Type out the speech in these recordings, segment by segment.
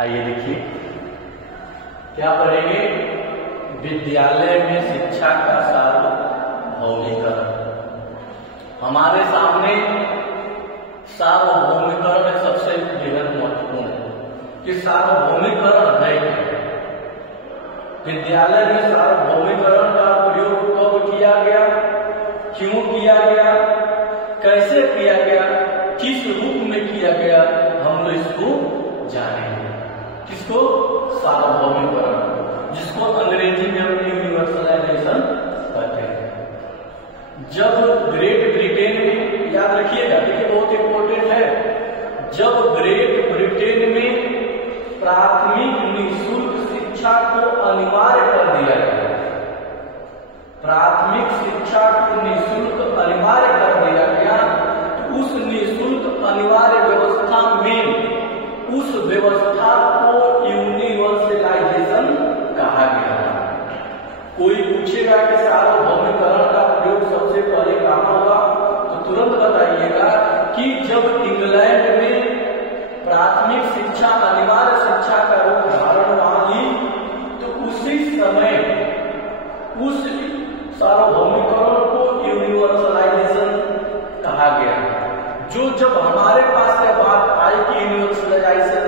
आइए देखिए क्या पढ़ेंगे। विद्यालय में शिक्षा का सार्वभौमिकरण। हमारे सामने सार्वभौमिकरण सबसे बेहद महत्वपूर्ण है कि सार्वभौमिकरण है क्या। विद्यालय में सार्वभौमिकरण का प्रयोग कब किया गया, क्यों किया गया, कैसे किया गया, किस रूप में किया गया, हम लोग इसको जानेंगे। किसको? सार्वभौमिकरण, जिसको अंग्रेजी में हम यूनिवर्सलाइजेशन कहते हैं। जब ग्रेट ब्रिटेन में, याद रखिएगा, देखिए बहुत इंपॉर्टेंट है, जब ग्रेट ब्रिटेन में प्राथमिक निःशुल्क शिक्षा को अनिवार्य कर दिया गया, प्राथमिक शिक्षा को निःशुल्क अनिवार्य कर दिया गया, तो उस निःशुल्क अनिवार्य व्यवस्था में उस व्यवस्था को यूनिवर्सलाइजेशन कहा गया। कोई पूछेगा कि सार्वभौमिकरण का प्रयोग सबसे पहले कहाँ हुआ, तो तुरंत बताइएगा कि जब इंग्लैंड में प्राथमिक शिक्षा अनिवार्य शिक्षा का रूप धारण वहां ली, तो उसी समय उस सार्वभौमिकरण को यूनिवर्सलाइजेशन कहा गया। जो जब हमारे पास यह बात आई कि यूनिवर्सलाइजेशन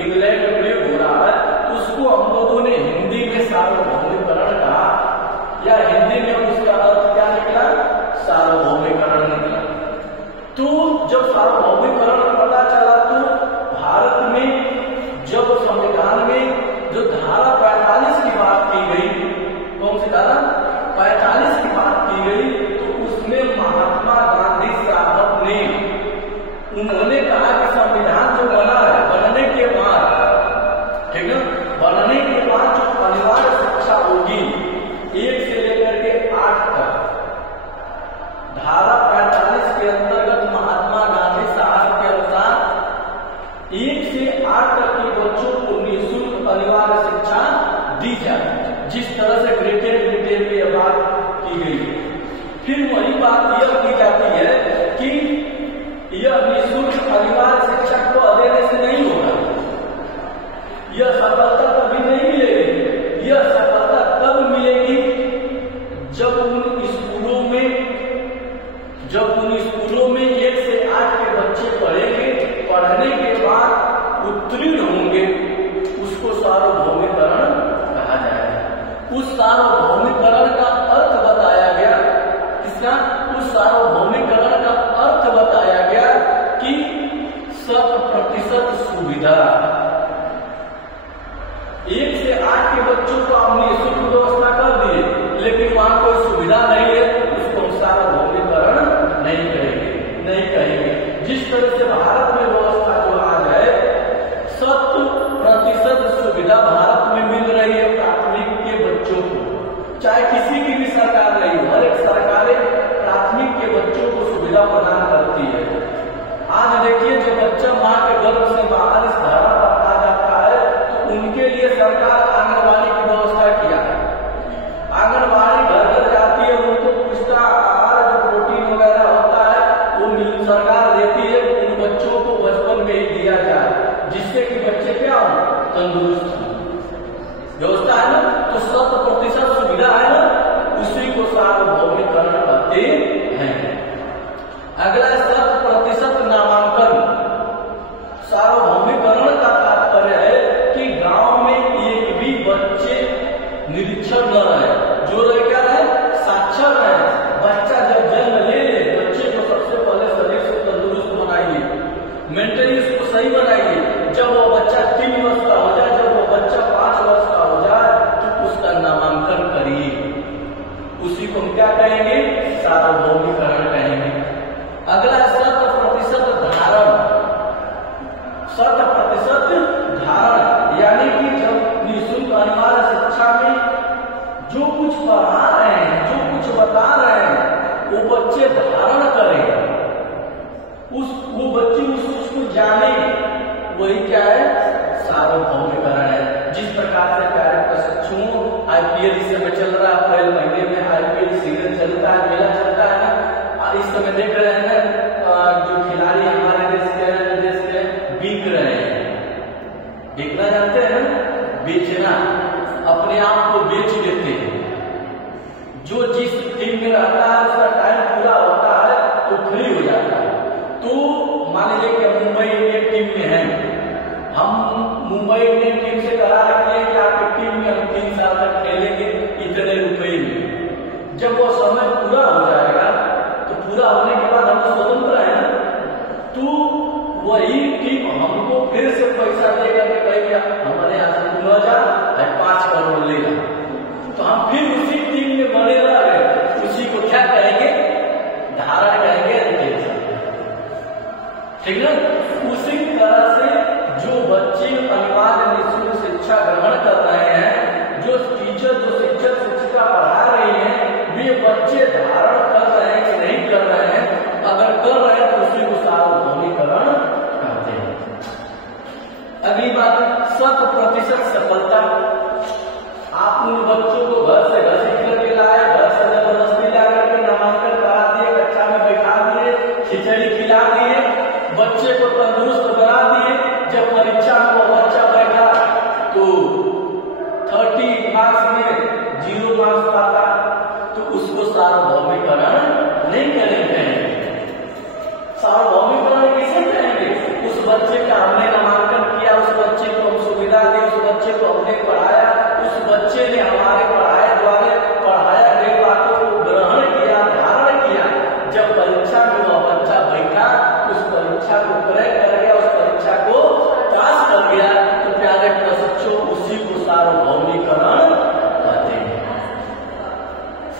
इंग्लैंड में हो रहा है, उसको हम लोगों ने हिंदी में सार्वभौमिकरण कहा, या हिंदी में उसका अर्थ क्या निकला? सार्वभौमिकरण निकला। तो जब सार्वभौमिकरण पता चला, तो भारत में जब संविधान में जो धारा 45 की बात की गई, कौन सी धारा 45 की बात की गई, तो उसमें महात्मा गांधी साहब ने उन्होंने कहा कि संविधान जो बना है, बनने के बाद, ठीक है, बनने के बाद जो अनिवार्य शिक्षा होगी 1 से लेकर के 8 तक, धारा 45 के अंतर्गत महात्मा गांधी साहब के अनुसार 1 से 8 तक के बच्चों को निःशुल्क अनिवार्य शिक्षा दी जाए, जिस तरह से ग्रेट ब्रिटेन में यह बात की गई। फिर वही बात यह की जाती है कि यह निःशुल्क अनिवार्य शिक्षा को देने से नहीं होगा, यह सफलता कभी नहीं मिलेगी। यह सफलता तब मिलेगी जब उन स्कूलों में 1 से 8 के बच्चे पढ़ेंगे, पढ़ने के बाद उत्तीर्ण होंगे, उसको सार्वभौमिकरण कहा जाएगा। उस सार्वभौमिकरण का अर्थ बताया गया, किसका? उस सार्वभौमिकरण का अर्थ बताया गया कि 100% सुविधा, 1 से 8 के बच्चों को हमने निःशुल्क व्यवस्था कर दी, लेकिन वहां कोई सुविधा नहीं है, उसको हम सार्वभौमिकरण नहीं कहेंगे। जिस तरह से भारत में व्यवस्था जो आज है, 100% सुविधा भारत में मिल रही है प्राथमिक के बच्चों को, चाहे किसी की भी सरकार रही हो, हर एक सरकारें प्राथमिक के बच्चों को सुविधा प्रदान करती है। आज देखिए, जो बच्चा माँ के गर्भ से बाहर इस धारा पर आ जाता है, तो उनके लिए सरकार आंगनबाड़ी की व्यवस्था किया है। आंगनबाड़ी घर घर जाती है, उनको पुष्टिकर आहार, जो प्रोटीन वगैरह होता है, वो सरकार देती है, उन बच्चों को बचपन में ही दिया जाए, जिससे कि बच्चे क्या हो? तंदुरुस्त हो। व्यवस्था है ना, तो 100% सुविधा है ना, उसी को सार्वभौमिकरण कहते हैं। अगला 100% नामांकन। सार्वभौमिकरण का तात्पर्य है कि गांव में एक भी बच्चे निरक्षर न रहे, जो क्या रहे? साक्षर रहे। बच्चा जब जन्म ले, बच्चे को सबसे पहले शरीर से तंदुरुस्त बनाइए, मेंटली उसको सही बनाइए। जब वो बच्चा 3 वर्ष का हो जाए, जब वो बच्चा 5 वर्ष का हो जाए, तो उसका नामांकन करिए। उसी को हम क्या कहेंगे? सार्वभौमिकरण कहेंगे। अगला बेचना जानते हैं ना, बेचना, अपने आप को बेच देते हैं। जो जिस टीम में रहता है उसका टाइम पूरा होता है तो फ्री हो जाता है। तो मान लीजिए कि मुंबई इंडियन टीम में है, हम मुंबई इंडियन टीम से करार रखते हैं कि आपकी टीम में हम 3 साल तक खेलेंगे इतने रुपए में। जब वो समय पूरा हो जाएगा तो पूरा होने के बाद हम स्वतंत्र है ना, तो वही टीम हमको फिर से पैसा देगा कि भैया हमारे यहाँ से 5 करोड़ लेगा, तो हम फिर उसी टीम में बने रह गए। उसी को क्या कहेंगे, धारण कहेंगे, ठीक है। उसी तरह से जो बच्चे अनिवार्य निःशुल्क शिक्षा ग्रहण कर रहे हैं, जो टीचर जो शिक्षक शिक्षिका पढ़ा रही हैं, वे बच्चे धारण कर रहे हैं कि नहीं कर रहे हैं। अगर कर रहे हैं तो उसी को सार्वभौमिकरण कहते हैं। अगली बात, 100% सफलता। आप उन बच्चों को घर से घसीट करके लाए, घर से जबरदस्ती ला करके नामांकन करा दिए, कक्षा में बैठा दिए, खिचड़ी खिला दिए, बच्चे को तंदुरुस्त बना दिए। जब परीक्षा में वो बच्चा बैठा तो 30 मार्क्स में 0 मार्क्स पाता, तो उसको सार्वभौमिकरण नहीं करेंगे। सार्वभौमिकरण किसे कहेंगे, उस बच्चे का हमने नामांकन किया, उस बच्चे को हम सुविधा दी, उस बच्चे को हमने पढ़ाया, उस बच्चे ने हमारे पढ़ाया गई बातों को ग्रहण किया, धारण किया। जब परीक्षा में वह बच्चा बैठा, उस परीक्षा को क्रैक कर गया, उस परीक्षा को पास कर गया, तो प्यारे बच्चों उसी को सार्वभौमिकरण कहते हैं।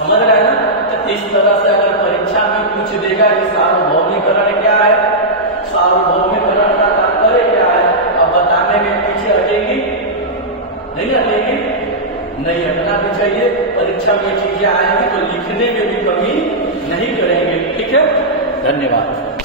समझ रहे हैं ना। तो इस तरह से अगर परीक्षा में पूछ देगा कि सार्वभौमिकरण क्या है, सार्वभौमिकरण का तात्पर्य क्या है, अब बताने में पीछे हटेंगी नहीं, हटेंगी नहीं, हटना भी चाहिए। परीक्षा में चीजें आएंगी तो लिखने में भी कमी नहीं करेंगे। ठीक है, धन्यवाद।